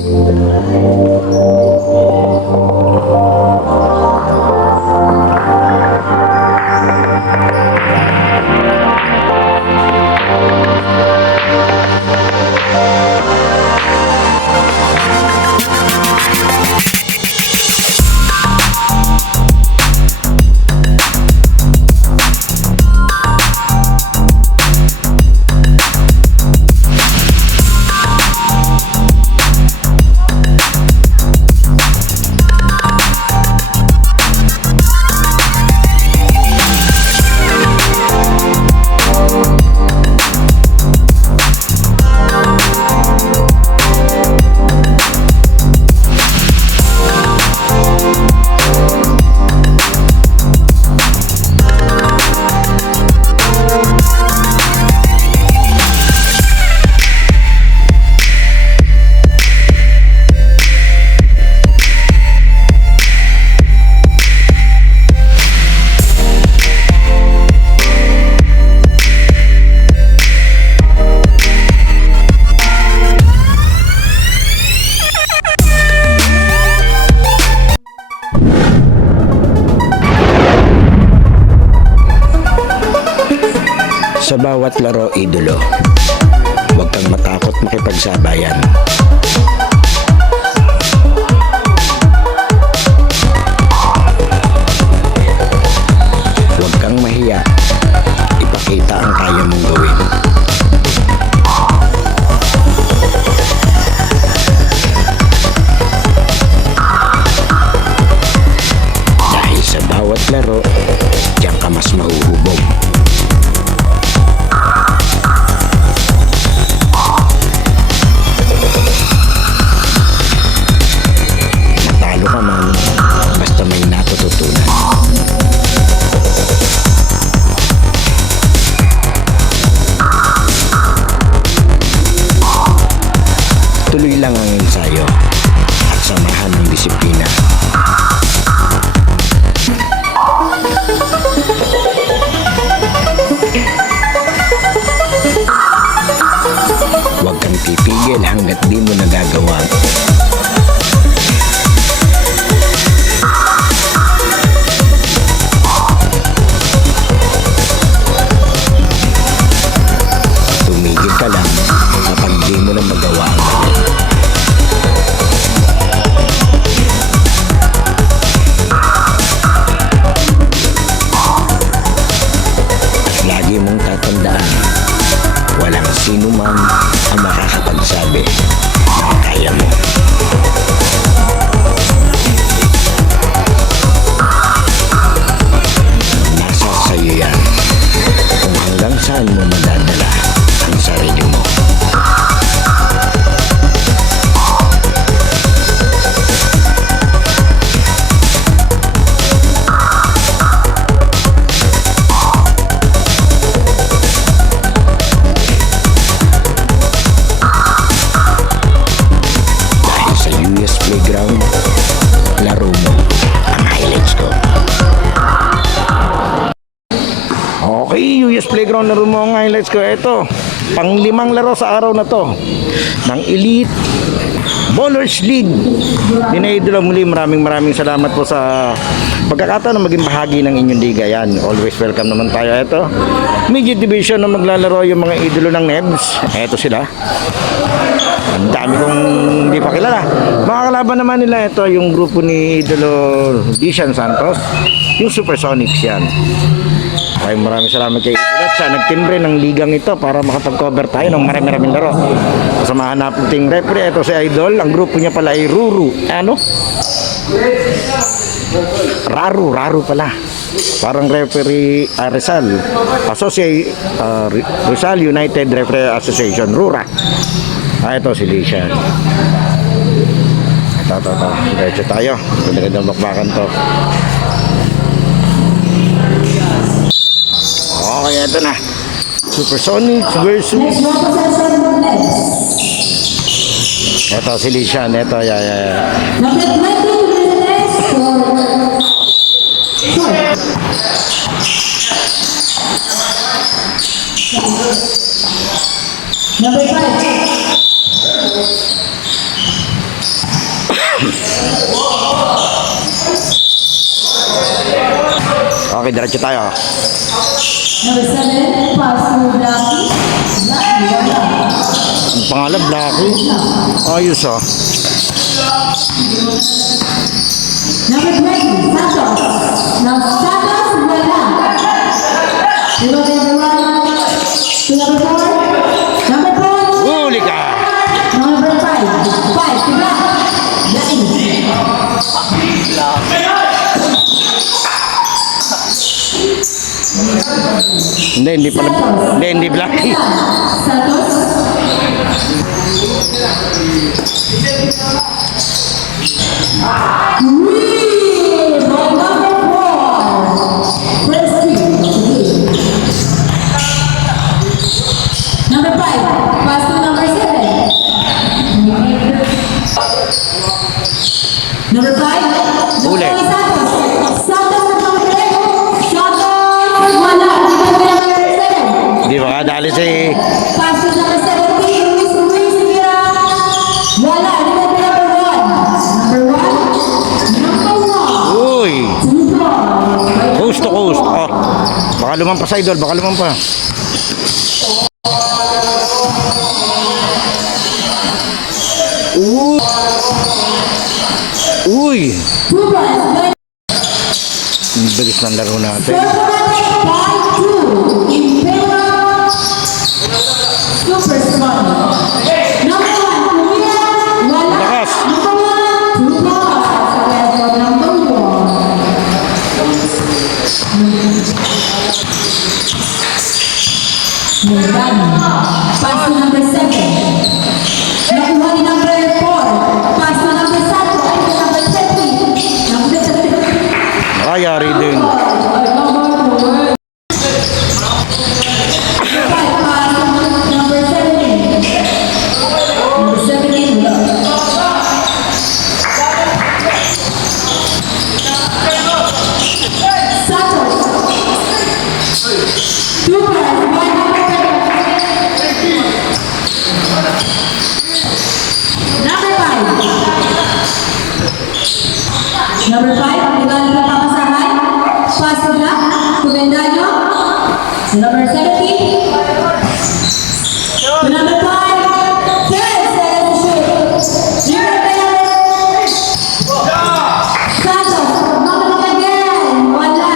Sa bawat laro, idolo, huwag kang matakot makipagsabayan. Huwag kang mahiya, ipakita ang kaya mong gawin. Dahil sa bawat laro, diyan ka mas mahuhubog. Basta may natututunan. Tuloy lang ang ensayo at samahan ng disiplina. Huwag kang pipigil hanggat di mo nagagawa. Tumigil ka lang kapag di mo na magawa ang gawin. At lagi mong tatandaan, walang sino man ang makakapagsabi na kaya mo. Nasa sa'yo yan kung hanggang saan mo madadala ang sarili mo. Dahil sa US Playground, laro mo ang highlights ko. Okay, US Playground, laro mo ang highlights ko. Ito, pang-5 laro sa araw na to ng Elite Bowlers League. Dinay-idolo muli, maraming salamat po sa pagkakataon na maging bahagi ng inyong liga. Yan, always welcome naman tayo. Ito, midget division na maglalaro yung mga idolo ng Nebs. Ito sila. Ang dami kong hindi pa kilala. Mga kalaban naman nila, ito yung grupo ni idolo Dician Santos, yung Supersonics yan. Okay, maraming salamat kay Idol at sa nagtimbre ng ligang ito para makapag-cover tayo ng maraming laro. Kasamahan natin referee, ito si Idol. Ang grupo niya pala ay Ruru. Ano? Raru pala. Parang referee Rizal Rizal United Referee Association, Rura. Ito si Lician. Ito. Diretso tayo. Ganda-ganda bakbakan to. Okay, ito na. Supersonics versus... Ito si Lician. Ito, Number 5. Okay, diretso tayo. Number 7, pass to Blackie. Blackie, wala. Ang pangalan, Blackie. Ayos ah. Number 20, Santos. Now, Santos, wala. Number 1, to number 4. Number 4. Huli ka! Number 5. 5, to Black. Blackie. Hindi pala. Hindi Blackie. Santos. Number 5, pass to number 7. Number 5, Huli. Santos. Santos na number 8. Santos, wala. Number 7. Hindi makadali si... Pass to number 17, Luis Rivera. Wala. Number 1. Number 1. Number 1. Uy! Coast to coast. Oh. Baka lumampas, idol. Baka lumampas. Uy! Two balls. Ang bilis ng laro natin. 5-2 in favor of Super Strong. Number 1, Kuya. Wala. Lakas. Number 1, 2 balls. So, number 1. Munggan. Pass to number 7. Nakuha ni number 4. Pass to number 7. Number 30. Number 30. Ayari din. Number 17. Number 17. Santos. 2 balls. 1 number 5. Number 5, ang ligalan na papasahan. Pass to Black, Kumendanyo. To number 17. To number 5. 10 seconds to shoot. Santos, number again. Wala.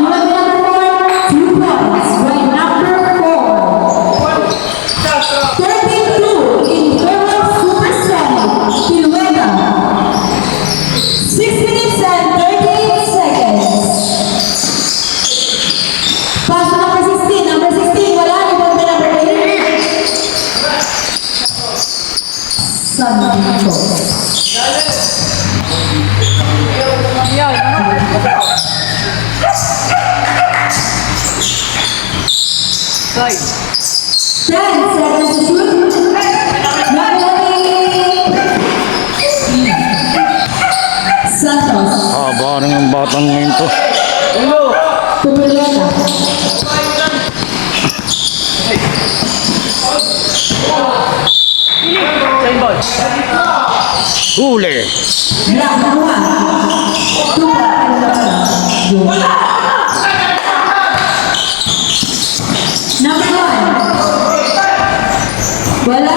Number 4, 2 points. Right, number 4. 13-2 in favor of Super Sonic. Pilueta. 6 minutes and 38 seconds. Pass to number 16. Number 16, wala. Ibon ba number 8? Santos. Ten seconds to shoot. Number 8. Santos. Barang ang batang ngayon to. Pupuleta. Huli! Black nakuha. Tupa. Number 1. Wala.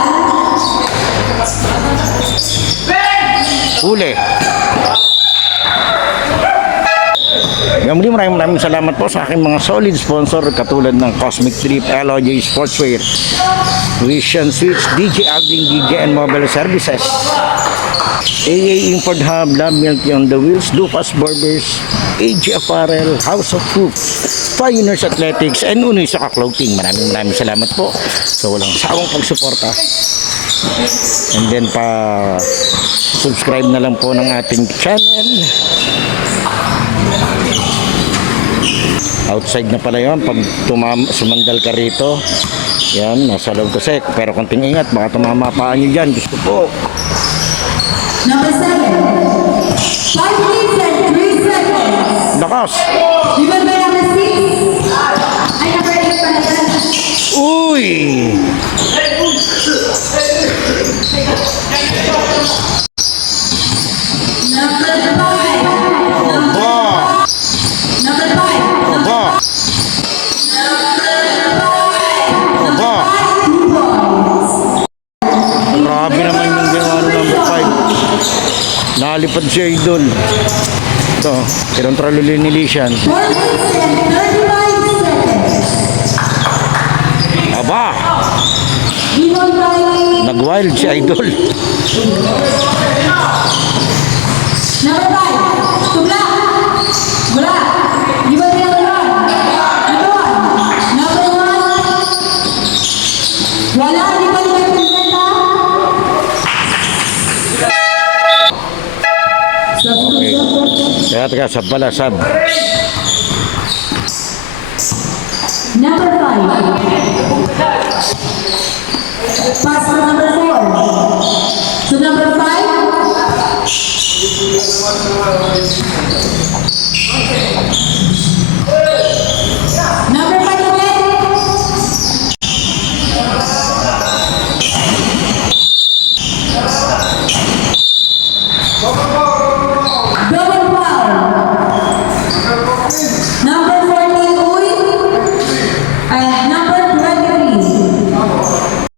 Huli! Yung muli, maraming salamat po sa aking mga solid sponsor katulad ng Cosmic Trip, LOJ Sportswear, Vision Switch, DJ Alding, DJN Mobile Services, AA Import Hub, Love Milk on the Wheels, Lucas Barbers, AG Apparel, House of Hoops, Pioneers Athletics, and Unoy Saka Clothing. Maraming salamat po sa walang sawang pagsuporta. And then subscribe na lang po ng ating channel. Outside na pala yun. Pag sumandal ka rito, yan, nasa loob kasi. Pero konting ingat, baka tumama paan nyo dyan. Gusto po. Number 7. 5 minutes and 3 seconds. Lakas. Ibon ba number 6? Ay, number 8 pala yan. Uy! Number 5. Number 5. Nalipad si Idol. Ito, kinontrol ulit ni Lisian. 4 minutes and 35 seconds. Aba, Given by nag-wild si Idol. number 5, Tubla. Wala. Given by number 1. Number 1. Wala. Given by Pimenta. Teka, sab pala, sab. Number 5. Pass to number 4. To number 5. Number 5 again. Double foul. Number 14, Uy. And number 23.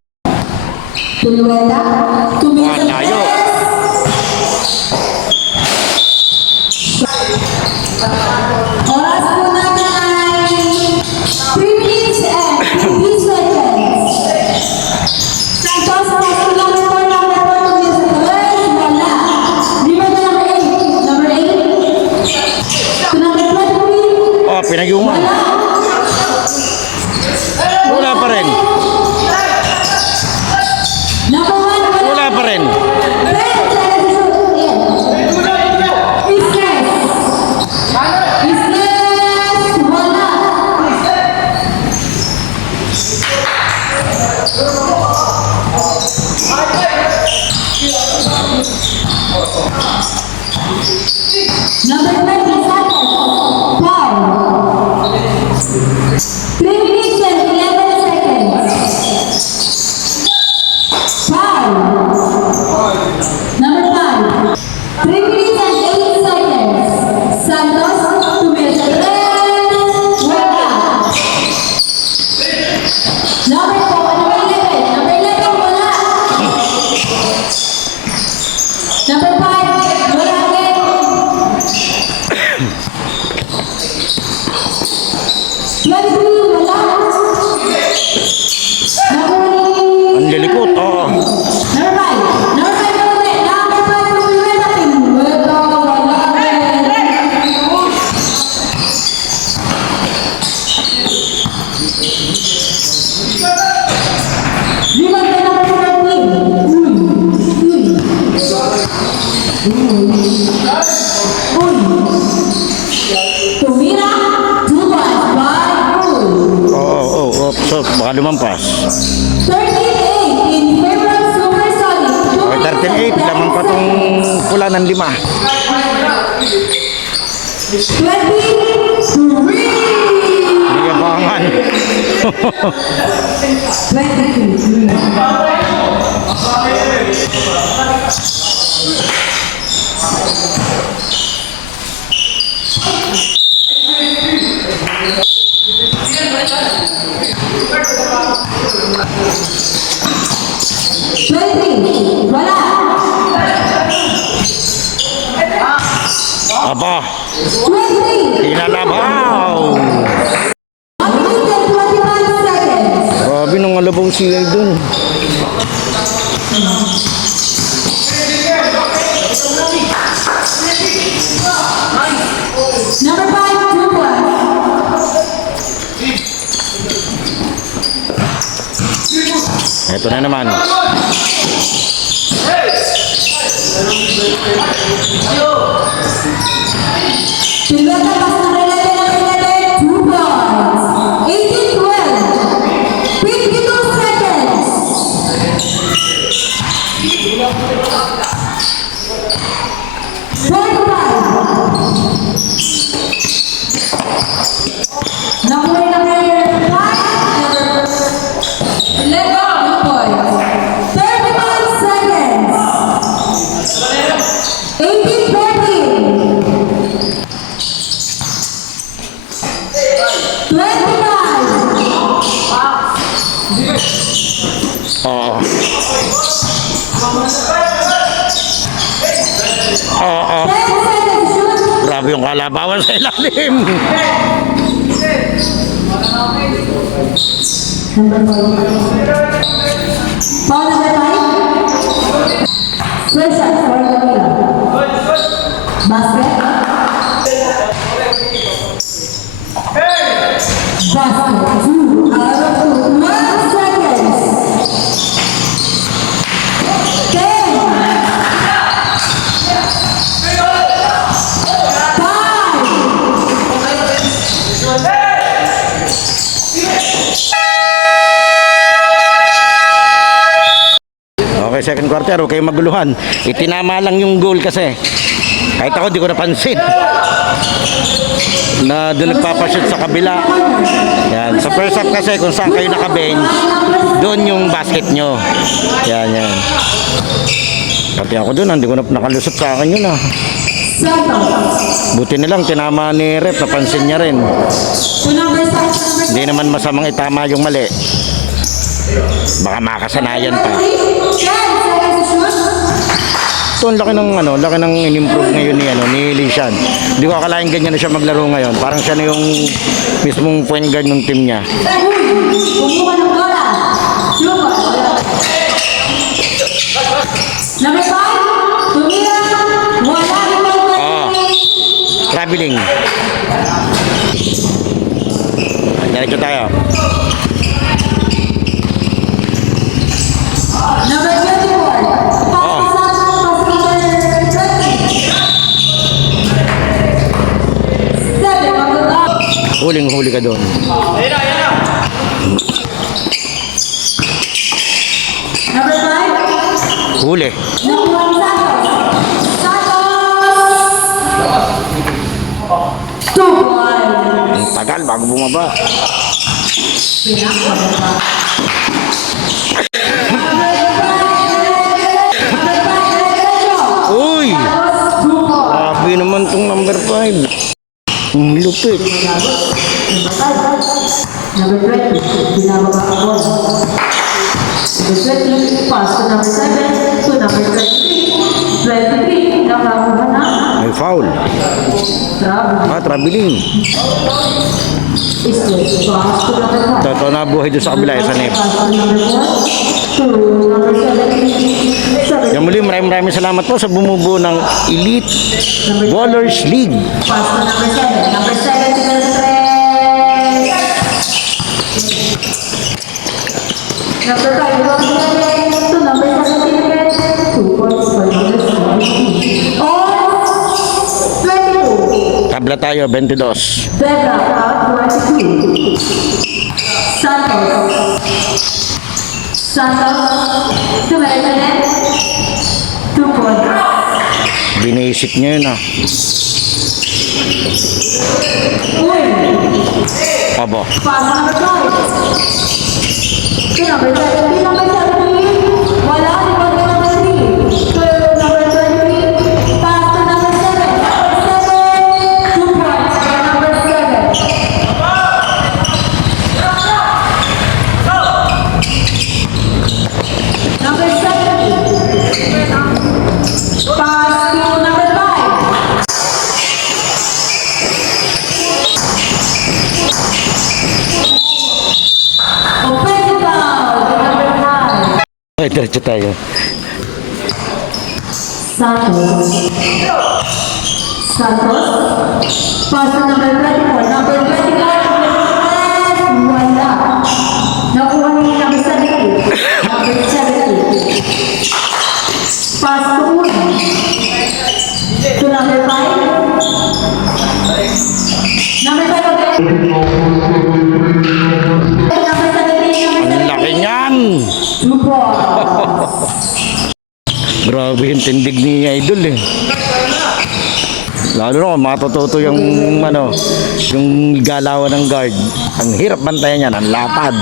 Tulueta. 2 minutes and Tayo. Oras po natin ay 3 minutes and 50 seconds. Santos, pass to number 4, number 4, 2 minutes and wala. Remember number 8. Number 8. To number 23. Oh, pinayungan. Wala. Wala pa rin. Number 1, wala. Wala pa rin. Number 20, Santos. Foul. 3 minutes and 11 seconds. Foul. Number 5. 3 minutes and 8 seconds. Santos, 2 minutes and 10. Wala. Number 4, number 11. Number 11, wala. Number 5, wala again. Ang lilikot, oo. Tumira, 2 points by Uy. Oo. So, baka lumampas. 38 in favor of Supersonic. Okay, 13-8. Lamang pa tong pula ng 5. 23. Hindi abangan. 23. Wala. Aba, 23. inalabaw. 1 minute and 25 seconds. Grabe nung alabaw sila dun. Number 5, 2 points. Ito na naman. Pilota pass number 11, 2 points. 18-12. 52 seconds. Number 5, let go, good points. 31 seconds. 18-14. 25. Oo. Oo. 10 seconds, shoot. Grabe yung kalabawan sa ilalim. Foul number 5. First shot for Manila. Basket. Basket. 2 out of 2. 1 seconds. 10. 5. Okay, second quarter, huwag kayong maguluhan. Itinama lang yung goal kasi. Kahit ako, di ko napansin. Na doon nagpapashoot sa kabila. Yan. Sa first half kasi, kung saan kayo nakabench, doon yung basket nyo. Yan, yan. Pati ako doon, hindi ko na nakalusot sa akin yun ah. Buti na lang, tinama ni ref, napansin niya rin. Hindi naman masamang itama yung mali. Baka makasanayan pa. Ito, ang laki ng laki ng in-improve ngayon ni Lishan. Hindi ko akalain ganyan na siya maglaro ngayon. Parang siya na yung mismong point guard ng team niya. Kumuha ng bola. Number 5, tumira. Wala naman. Traveling. Diretso tayo. Number 24. Huling-huli ka doon. Number 5. Huli. Number 1, Santos. Santos. 2 points. Ang tagal bago bumaba. Uy! Grabe naman tong number 5. Ang lupit. Number 20, binababa ang bola. Number 20, pass to number 7, to number 23. 23, nakakuha na. May foul. Travel. Traveling. Is this pass to number 5. Totoo na buhay doon sa kabila, sa net. Pass to number 4, to number 7. Yung muli, maraming salamat po sa bumubuo ng Elite Ballers League. Pass to number 7. Number 7 to number 3. Number 5, to number 17. 2 points for number 17. On 22. Tabla tayo, 22. Vega out 22. Santos. Santos. Tumere 2 points. Biniisip niya yun ah. Uy. Abo. Pass number 5. To number 17, number 17. Wala, number 3. To number 23. Pass to number 7. Number 7. 2 points for number 7. Number 17. Pass to number 5. Offensive foul to number 5. Ay, diretso tayo. Santos. Santos. Pass to number 24. Number 25. Wala. Nakuha ni number 70. Number 70. Pass to Uy. To number 5. Number 5 again. Number 17. Number Ang laki niyan! 2 points. Grabe yung tindig ni Idol eh. Lalo na kung matututo yung yung galawan ng guard. Ang hirap bantayan yan, ang lapad.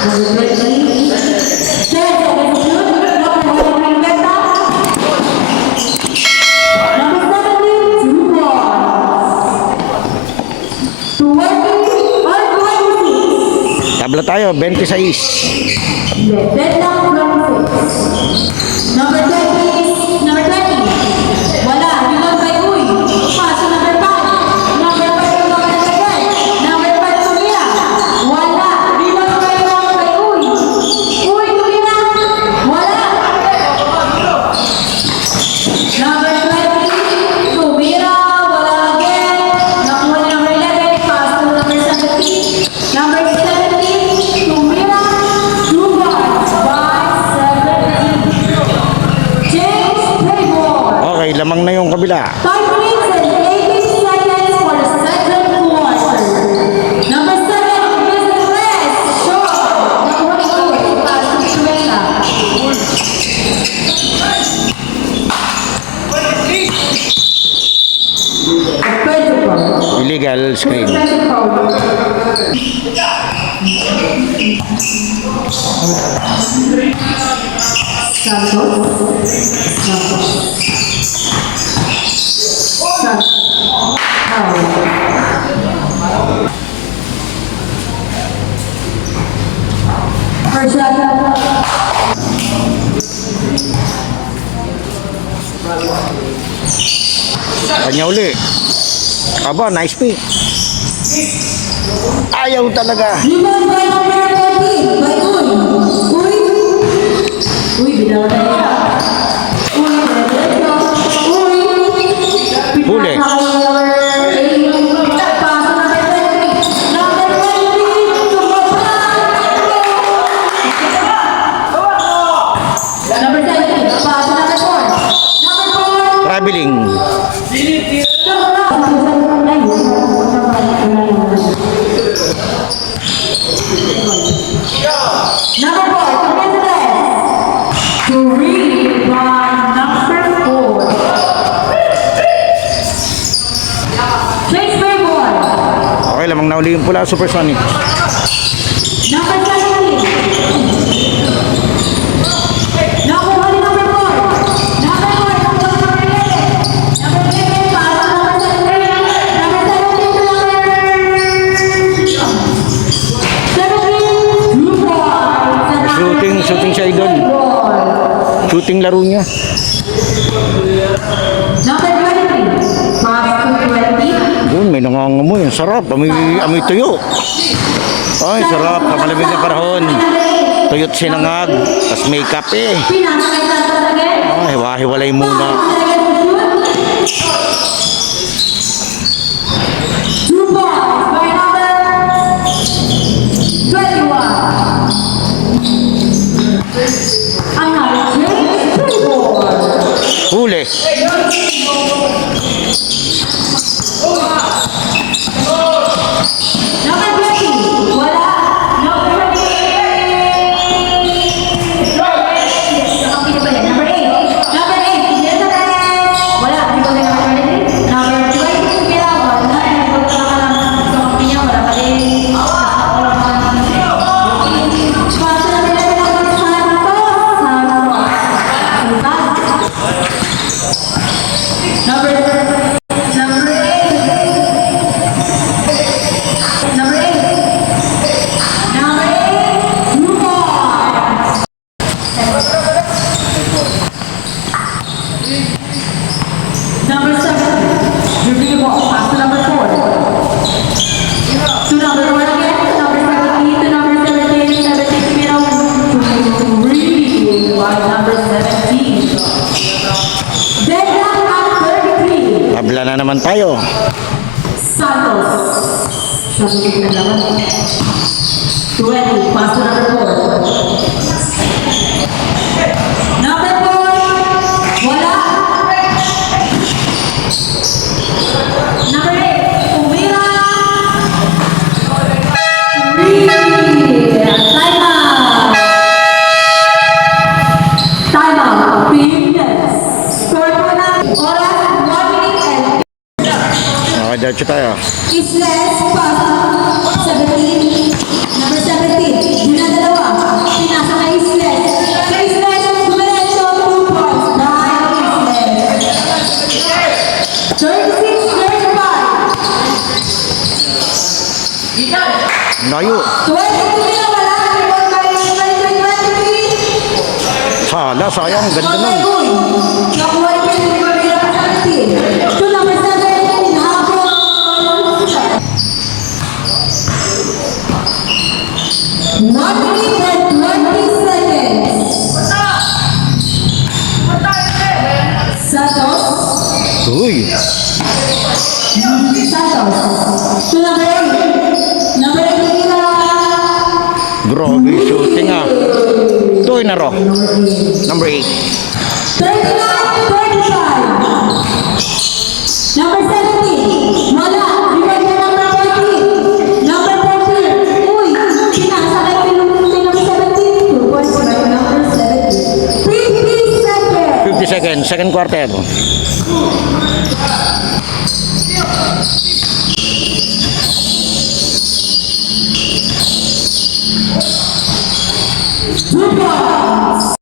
Number 20. 10 seconds to shoot. Number 1, Veta. Number 17, 2 points. 20 or 26. Tabla tayo, 26. Veta 26. Number 20, lamang na yung kabila. 5 minutes and 18 seconds for the second quarter. Number 7, Miss Reyes, Shaw. Number 22, Pastuela. Illegal screen. First shot. Kanya uli. Aba, nice pick. Ayaw talaga. Rebound by number 13, by Uy. Uy. Uy, binawa na niya. Uy, Uy. Huli. Paso number 20. Number 20, tumapa. Number 17, paso number 4. Number 4. Traveling. Number 4, to read by number 4. Chase by boy. Okay, lamang na uli yung pula, Supersonic. Number 17. Nakuha ni number 4. Number 4, nakuha ni number 11. Number 11, paso number 17. Number 17 to number 17. 2 points. Shooting siya, idol. Shooting laro niya. Number 23. Pass to 20. Yun, may nangangamoy. Ang sarap. Amoy tuyo. Ay, sarap. Kamalamig na panahon. Tuyot sinangag. Tapos may kape. Pinasakay Santos again. Ay, hiwa-hiwalay muna. 2 points by number 21. Another change, 3 points. Huli. Number 20, wala. Number 8. Number 8, hindi na wala. Hindi ko na number 23. Number 20, kaya wala. Hindi ko na lang sa kapinya, wala pa rin. Paso na nila ng Number 8. Number 8, 2 points. Number 7, dribbling the ball, pass to number 4. To number 1 again, to number 17, to number 17, 17 middle, to read by number 17. Then at 33, Tabla na naman tayo. Santos. Santos na naman. 20, pass to number 4. Number 4, wala. Number 8, umira. 3, time out. Time out. Fitness. Score po na. Oras, 1 minute and Okay, diretso tayo. Isles, pass 17. Number 17, dinadalawa. Pinasa kay Isles. Kay Isles, dumiretso, 2 points. By Isles. 36-35. Layo. 22 na wala. Rebound by 23. Sala, sayang. Ganda nun. Nakuha ni Pedro Rivera sa 17. To number 7, habol. 1 minute and 20 seconds. Santos. Uy. Santos. To number 8. Number 8, Rivera. Grabe shooting ah. Toy na ro. Number 8. 39-35. Number 70. Wala. Reward na number 40. Number 40. Uy, sinasakay ko yung number 70. 2 points by number 70. 50 seconds. 50 seconds, second quarter. Two points.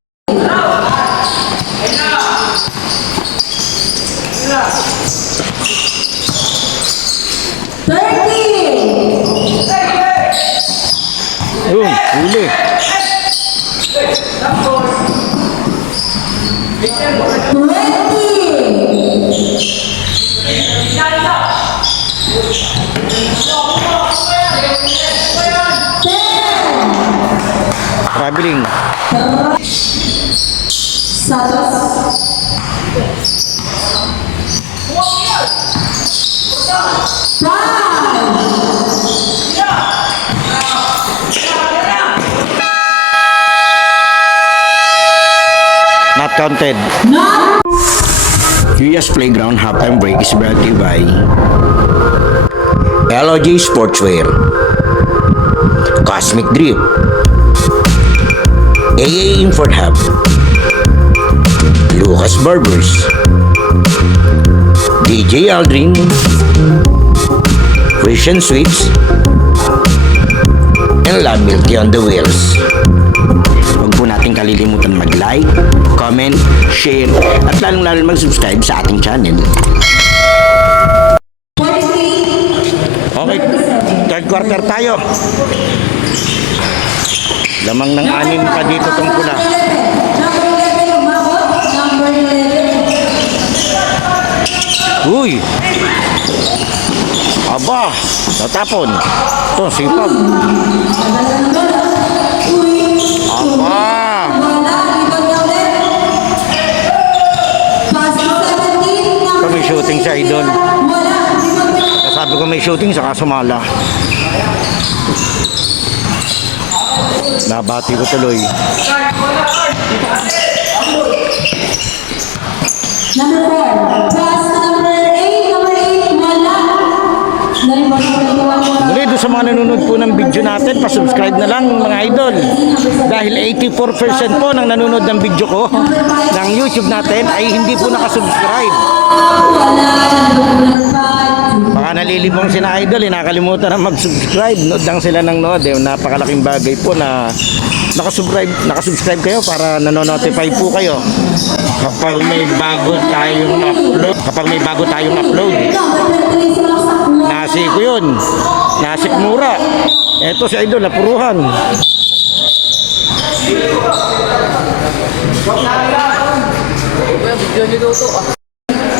30. Yun, huli. 20. Traveling. Santos. Not counted. Not US Playground halftime break is brought to you by LOG Sportswear, Cosmic Drip, AA Import Hub, Lucas Barbers, DJ Aldrin, Christian Sweets, and La Milky on the Wheels. Huwag po natin kalilimutan mag-like, comment, share, at lalong-lalo mag-subscribe sa ating channel. 43. Okay, third quarter tayo. Lamang ng anim pa dito tong pula. Number 11, umabot. Number 11. Uy! Aba! Natapon. Ito, sipag. Aba! Wala, rebound na ulit. Pass to 17. Ito may shooting sa idol. Wala, rebound na. Sabi ko may shooting, saka sumala. Nabati ko tuloy. Number 4. Pass to number 8. Number 8, wala. Na-rebound na ulit. Muli doon sa mga nanonood po ng video natin, pasubscribe na lang mga idol. Dahil 84% po ng nanonood ng video ko ng YouTube natin ay hindi po nakasubscribe. Wala, number 5. Baka nalilibong si na idol, nakalimutan na mag-subscribe. Nood lang sila ng nood. Napakalaking bagay po na nakasubscribe kayo para nanonotify po kayo kapag may bago tayong upload. Number 23, sumaksak. Nasi ko yun. Nasik mura. Eto si idol, napuruhan.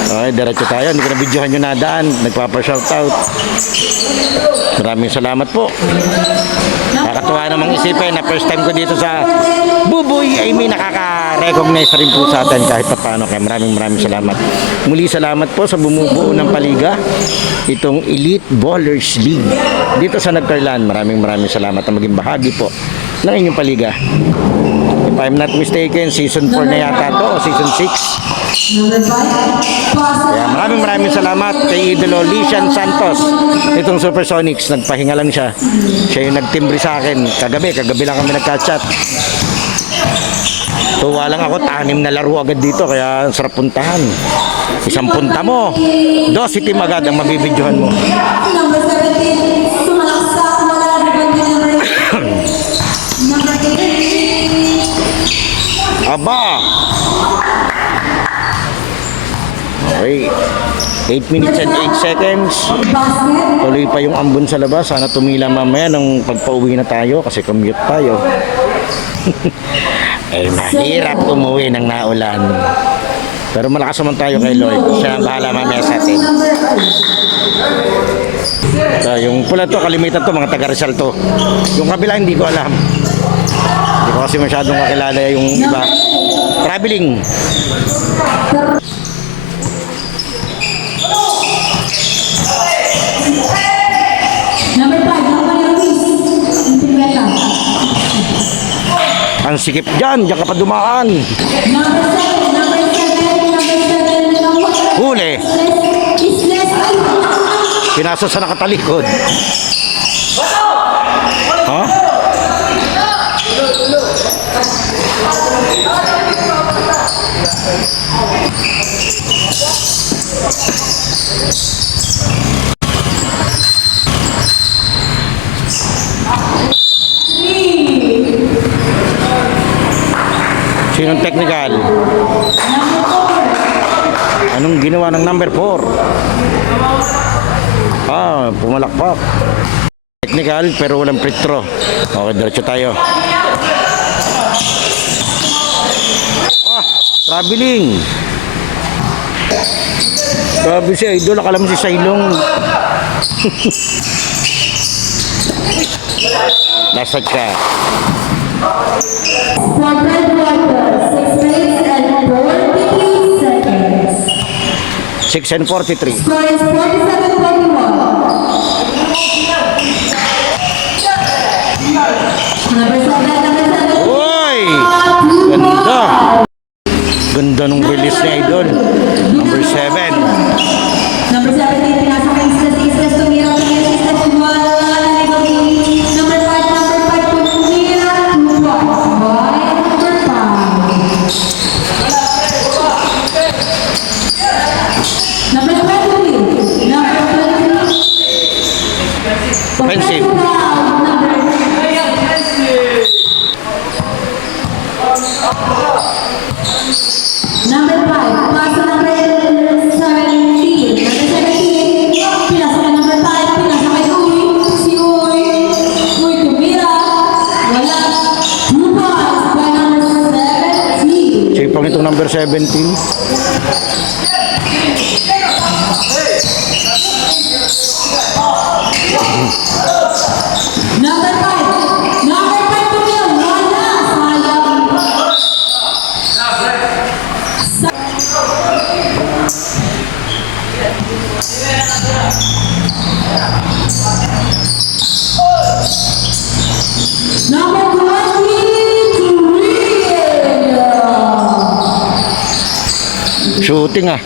Okay, diretso tayo. Hindi ko na videohan yung nadaan. Nagpapa-shoutout. Maraming salamat po. Nakakatuwa namang isipin na first time ko dito sa Buboy ay may nakaka-recognize rin po sa atin kahit pa paano. Kaya maraming salamat. Muli salamat po sa bumubuo ng paliga. Itong Elite Ballers League. Dito sa Nagcarlan, maraming salamat na maging bahagi po ng inyong paliga. If I'm not mistaken, season 4 na yata to o season 6. Number 5. Pass to Kaya maraming salamat kay Idolo Lician Santos. Itong Supersonics, nagpahinga lang siya. Siya yung nagtimbre sa akin. Kagabi lang kami nagka-chat. Tuwa lang ako, 6 na laro agad dito, kaya ang sarap puntahan. Isang punta mo, 2 team agad ang mabibidyohan mo. number 17. Sumalaksak. Wala, rebound din number 8. Aba! Okay, 8 minutes and 8 seconds. Basket. Tuloy pa yung ambon sa labas. Sana tumila mamaya nung pagpauwi na tayo kasi commute tayo. Eh, mahirap umuwi ng naulan. Pero malakas naman tayo kay Lloyd. Siya ang bahala mamaya sa atin. Number 5. So, yung pula to, kalimitan to, mga taga Rizal to. Yung kabila, hindi ko alam. Hindi ko kasi masyadong kakilala yung iba. Traveling. Number 5. Number Luis. Intimeta. Ang sikip dyan, diyan ka pa dumaan. Number 7. Number 7. Number 7. Huli. Is Pinasok sa nakatalikod. Ha? Sinong technical? Anong ginawa ng number 4? Pumalakpak. Technical pero walang free throw. Okay, diretso tayo. Traveling. Grabe si Idol, akala mo si Sailong. Nasa ka. Quarter, 6 minutes and 43 seconds. 6 and 43. Score is 47-41. Number 7. Uy! Ganda! Ganda nung release ni Idol. Number 7. Number 17, pinasok ang Islas, tumira, Islas, wala, number 5, tumira, 2 points. Number 5. Number 23. Offensive. Number 5, paso number 17. Number 17, pinasok ang number 5, pinasok kay Uy. Si Uy. Uy, tumira. Wala. 2 points by number 17. Sipang itong number 17. Number 5. Number 5 tumira. Wala. Sayang. Number 23. Shooting ah.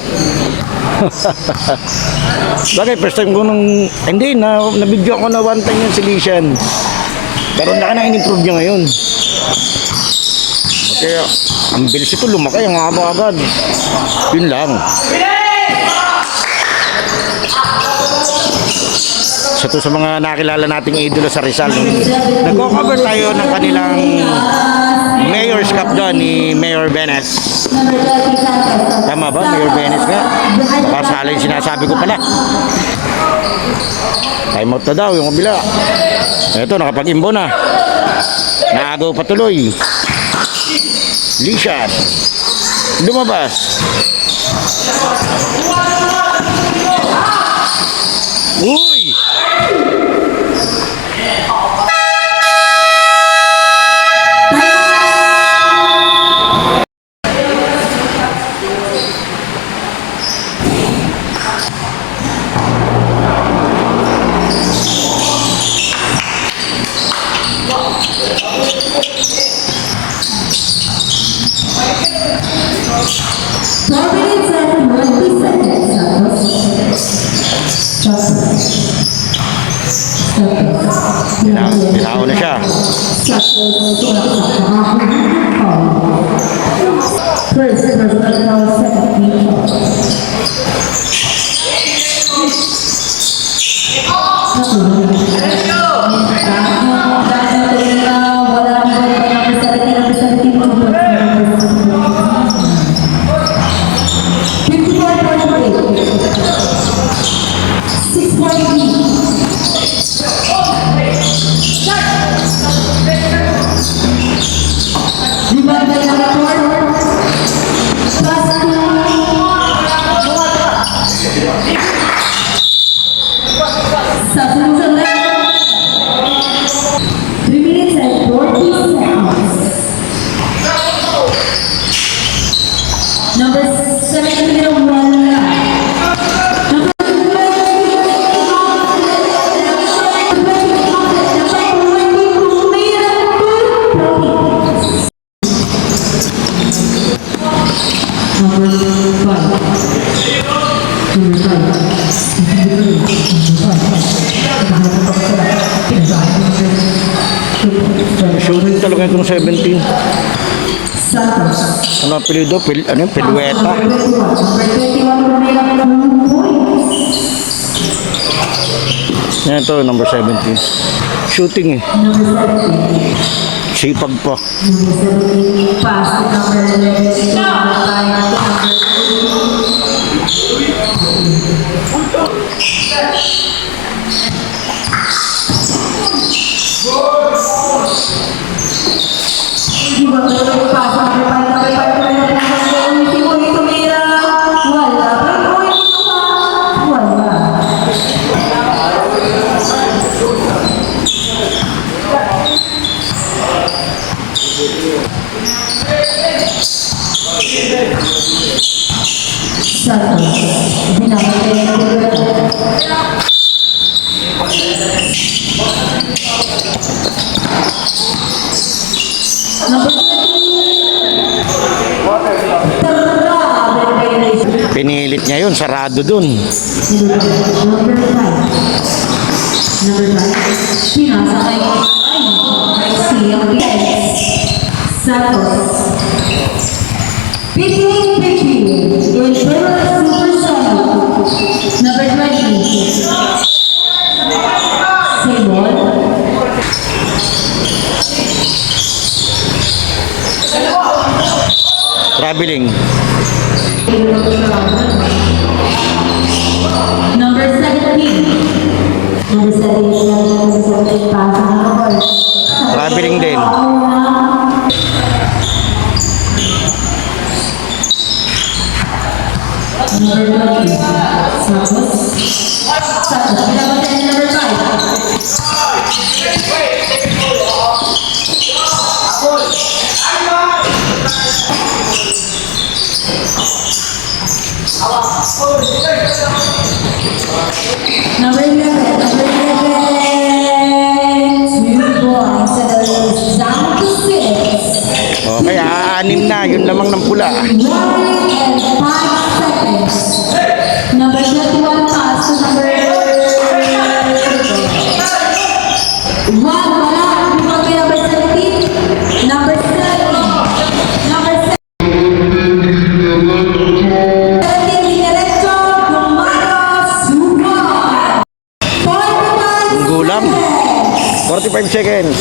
Bagay, first time ko nung... Hindi, na-video ako na one time yung Silesian. Pero laki na in-improve niya ngayon. Okay, ang bilis ito, lumaki, ang haba agad. Yun lang. Sa to sa mga nakilala nating idolo sa Rizal. Nagko-cover tayo ng kanilang Mayor's Cup doon ni Mayor Benes. Tama ba? Mayor Benes nga? Pasala yung sinasabi ko pala. Time out na daw yung kabila. Ito, nakapag-imbo na. Naagaw patuloy. Lishan. Lumabas. Uy! Binaw na siya. First, personal second. Number 17, Number 5. nga itong 17. Santos. Ano ang apelido? Ano yung Pilueta? Number 21, Romela points. Yan ito, number 17. Shooting eh. Number 17. Sipag pa. Number 17, pass to number 11, number 5. Di ba kayo pass number 5, number 5, hindi mo ito mira. Wala. Pero ito pa. Wala. Santos. Binabatay na Pilueta. Number 20. Pinilit niya yun, sarado dun. Number 5. Number 5. Pinasa kay Siyang Pies. Santos. Picking in Supersonic. Number 20. Sable. Traveling. Number 17. Number 17. Pasang number. Traveling din. Number 20. Santos. Santos. Binabatay na number 5. Number 11. Number 11. 2 points. And the is down to 6. Okay, aanim na. Yun lamang ng pula. 1 and 5 seconds. Number 21 pass to number 1. Wala. Before kay number 17. Number 7. Number 7. 17. Diretso. Gumaro. Supa. 45 Gulam. seconds. 45 seconds.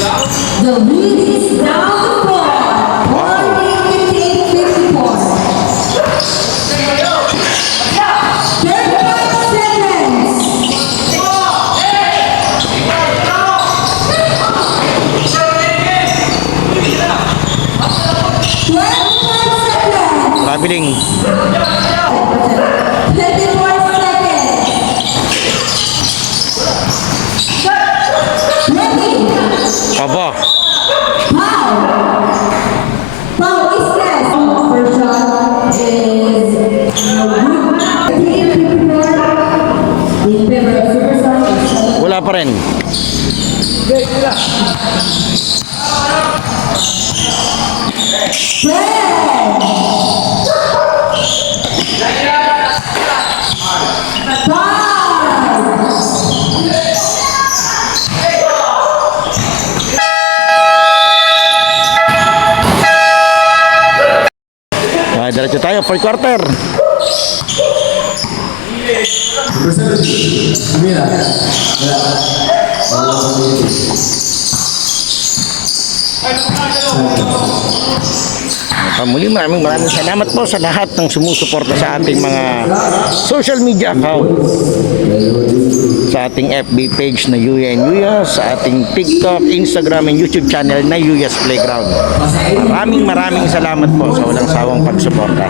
The lead is down to 4. 48-54. 35 seconds. 25 seconds. Traveling. 24 seconds. Ready. Aba. Foul. Foul is less. First shot is no good. 54 in favor of Supersonic. Wala pa rin. Diretso tayo, fourth quarter. Muli maraming salamat po sa lahat ng sumusuporta sa ating mga social media account. Sa ating FB page na Yuya and Yuya, sa ating TikTok, Instagram, and YouTube channel na Yuya's Playground. Maraming salamat po sa walang sawang pagsuporta.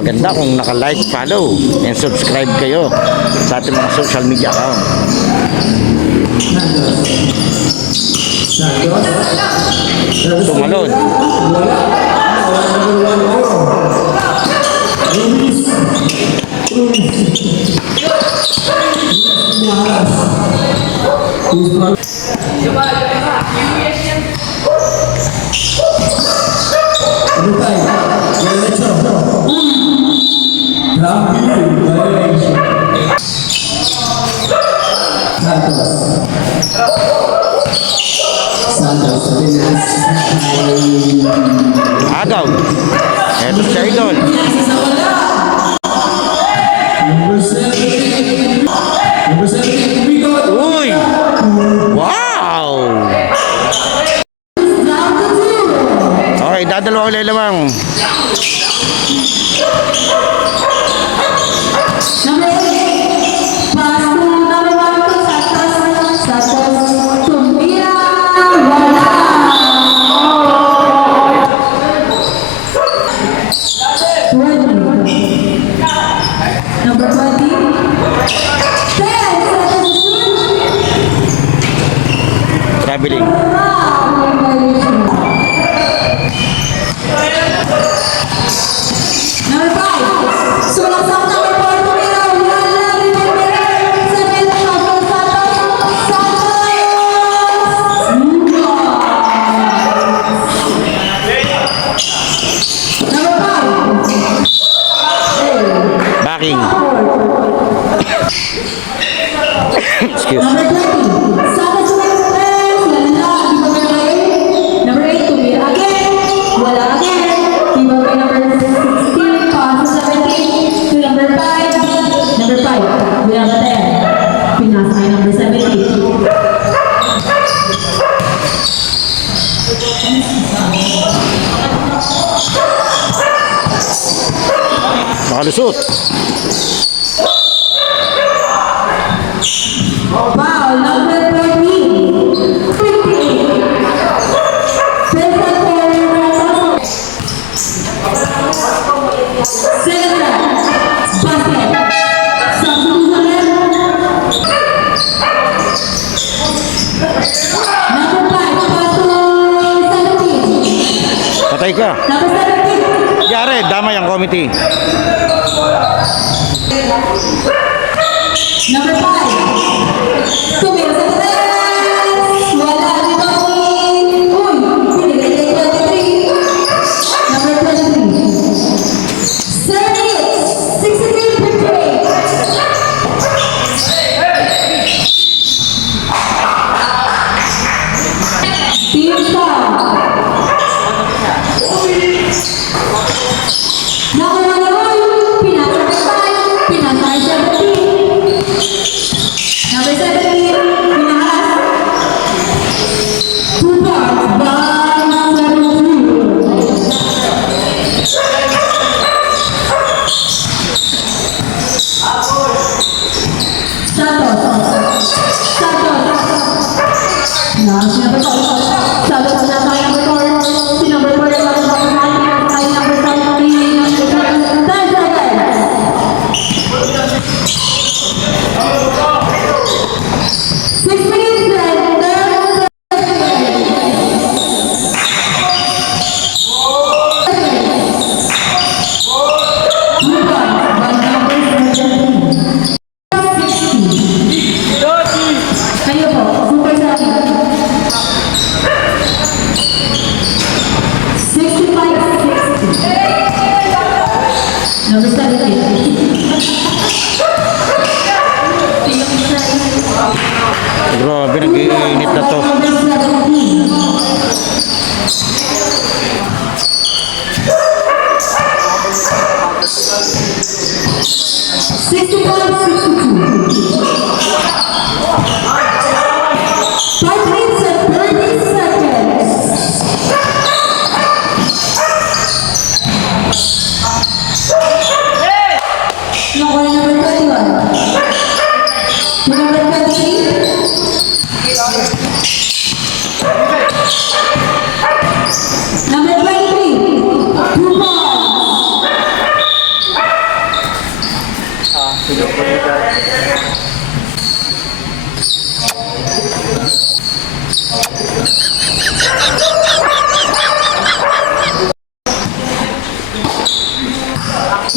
Maganda kung naka-like, follow, and subscribe kayo sa ating mga social media account. Tumalon. Agaw. Eto si Idol. Uy! Wow! Okay, dadalawa ulit lamang. Number 8, pass to number 1 to Santos Tumbira, wala. Number 20, 10, Traveling. Number 5, sulasang number 4 Tumbira, wala. Remember, 7, Backing. Excuse. Number 20, Santos Express, wala. Number 8, Tumbira again, wala again. Giveaway number 16, pass to 17 to number 5. Number 5, we have a 10. Pinasa ay number 17. Nakalusot. Wow, number 14. 58. Second round, basket. Substitution. Number 5, pass to 17. Patay ka. Number 17. Yari, damay ang committee. Number 5. Tumira sa tres. Wala dito. Uy, pinigay kay 23. Number 23. Service. 63-58. Team foul. Nakuha ni Roy. Pinasa kay 5. Pinasa kay 17. Number 17, pinahas. 2 points by 17. Santos. Santos na tayo number 4. Si number 4 na tayo number 5. 10 seconds. 6 minutes and 30 Kayo po, super sa 65-60. Number 17. Grabe, nag-iinit na to. Number 17. 5 minutes and 30 seconds. Number 21. Number 23. Number 23. 2 points.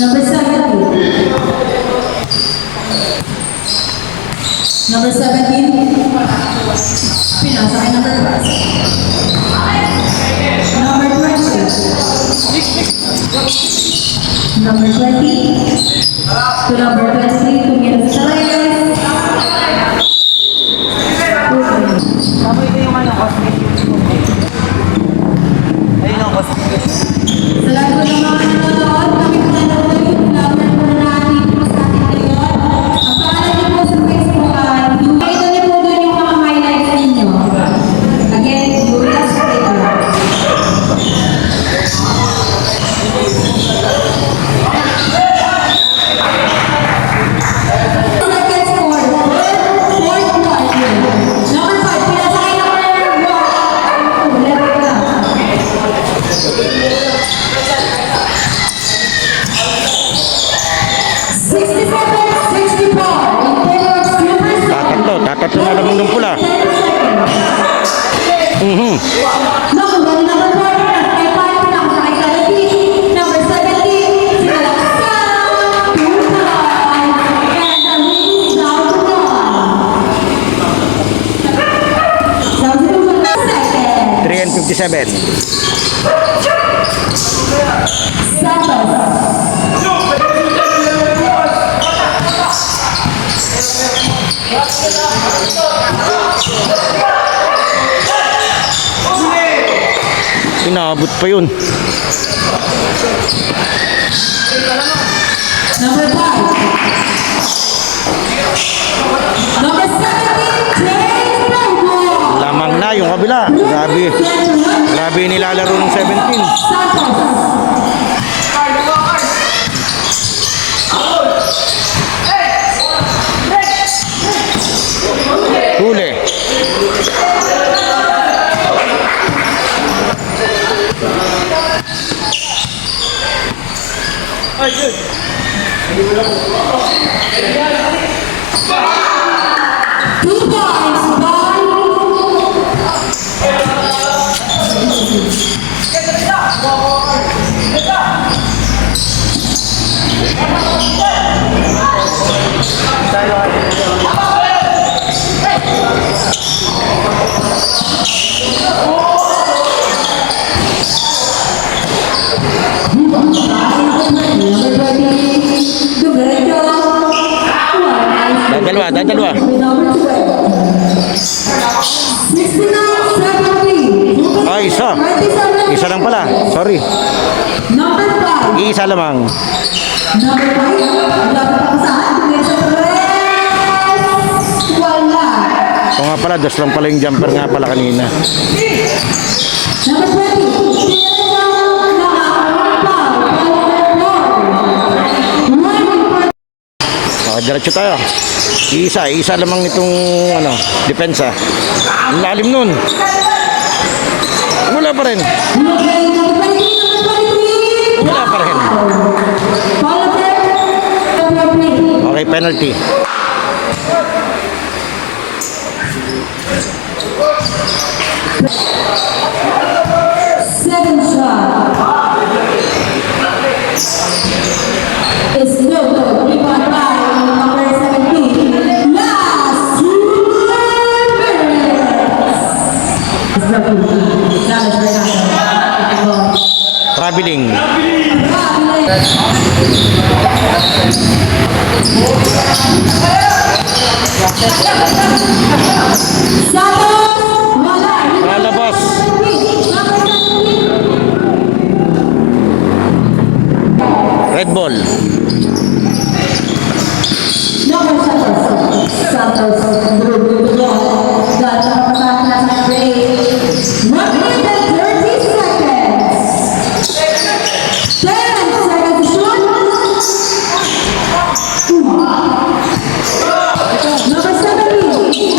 Number 17. Number 17. Pinasa kay number 5. Number 20. Number 20. To number 23. Tumira sa Reyes. Tapos ito yung ano, cosmetic. Ayun ang cosmetic. nung pula. Mhm. No, kung number 4, kay 5 lang sa kay 70. Number 70, si Alexa Tutan. And the winning down to 1. Down to 1 second. 3 and 57. Santos. Inabot pa yun. Number 5. Number 17, James Bravo. Lamang na yung kabila. Grabe. Grabe yung nilalaro ng 17. Santos. Huli. Two points by Dadalwa. Ah, isa. Isa lang pala. Sorry. Number 5. Isa lamang. Number 5. Wala pa pa saan. Tumesa Perez. Wala. O nga pala, dos lang pala yung jumper nga pala kanina. Number 20. Okay, diretso tayo. Isa lamang nitong ano, depensa. Ang lalim nun. Wala pa rin. Wala pa rin. Okay, penalty. Second shot. Is no good. Rebound by number 17. Last 2 minutes. Traveling. Santos, wala. Lalabas. Red ball. Number Santos, dahil sa pasahan sa break. 1 minute and 30 seconds. 10 seconds to shoot. Number 17.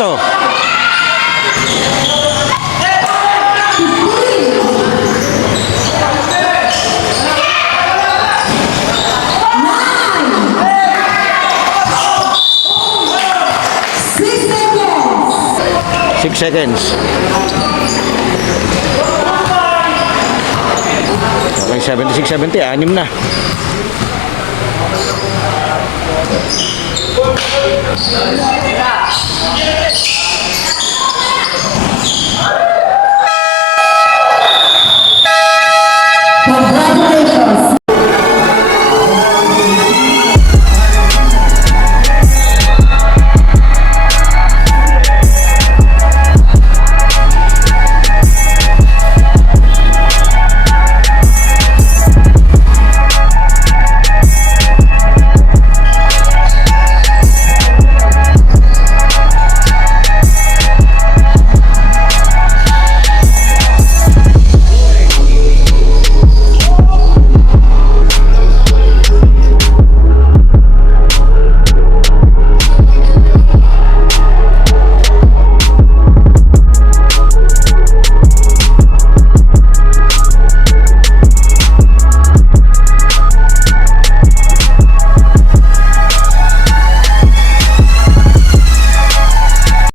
to. 6 seconds. Okay, 76-70. 6 na.